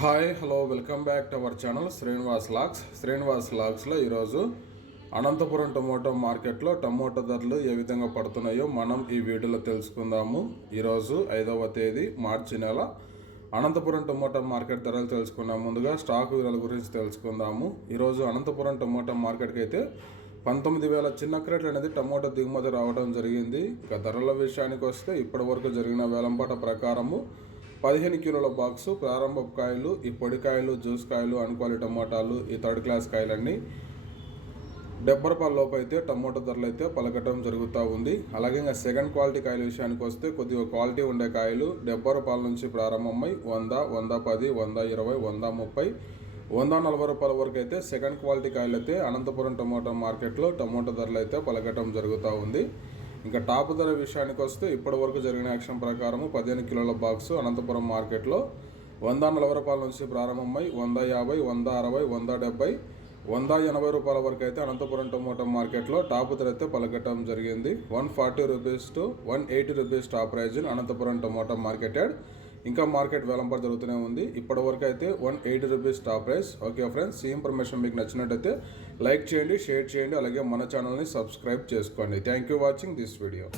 Hi hello welcome back to our channel Srinivas Laks. Srinivas లాక్స్లో ఈరోజు Anantapuram tomato మార్కెట్లో tomato ధరలు ఏ విధంగా పడుతున్నాయో మనం ఈ వీడియోలో తెలుసుకుందాము. ఈరోజు ఐదవ తేదీ మార్చి నెల. అనంతపురం టమోటా మార్కెట్ ధరలు తెలుసుకున్నాం ముందుగా స్టాక్ వివరాల గురించి తెలుసుకుందాము. ఈరోజు అనంతపురం టమోటా మార్కెట్కి అయితే పంతొమ్మిది వేల చిన్న క్రేట్లు అనేది టమోటా దిగుమతి రావడం జరిగింది. ఇక ధరల విషయానికి వస్తే ఇప్పటి వరకు జరిగిన వేలంపాట ప్రకారము పదిహేను కిలోల బాక్సు ప్రారంభ కాయలు ఈ పొడికాయలు జ్యూస్ కాయలు అనుకోవాలి టమోటాలు ఈ థర్డ్ క్లాస్ కాయలన్నీ. డెబ్బై రూపాయల లోపు అయితే టమాటో ధరలు అయితే పలకటం జరుగుతూ ఉంది. అలాగే ఇంకా సెకండ్ క్వాలిటీ కాయల విషయానికి వస్తే కొద్దిగా క్వాలిటీ ఉండే కాయలు డెబ్బై రూపాయల నుంచి ప్రారంభమై వంద వంద పది వంద ఇరవై వంద ముప్పై వంద నలభై రూపాయల వరకు అయితే సెకండ్ క్వాలిటీ కాయలు అయితే అనంతపురం టమాటో మార్కెట్లో టమాటో ధరలు అయితే పలకటం జరుగుతూ ఉంది. ఇంకా టాప్ ధర విషయానికి వస్తే ఇప్పటి వరకు జరిగిన యాక్షన్ ప్రకారము పదిహేను కిలోల బాక్సు అనంతపురం మార్కెట్లో వంద నలభై రూపాయల నుంచి ప్రారంభమై వంద యాభై వంద అరవై వంద డెబ్బై వంద ఎనభై రూపాయల వరకు అయితే అనంతపురం టొమాటో మార్కెట్లో టాప్ ధర అయితే పలకటం జరిగింది. One forty rupees to one eighty rupees top prize in Anantapuram tomato marketed ఇంకా మార్కెట్ వేలంపాటు జరుగుతూనే ఉంది. ఇప్పటి వరకు అయితే one eighty rupees top price. Okay friends ఈ ఇన్ఫర్మేషన్ మీకు నచ్చినట్టయితే లైక్ చేయండి షేర్ చేయండి అలాగే మన ఛానల్ని సబ్స్క్రైబ్ చేసుకోండి. Thank you watching this video.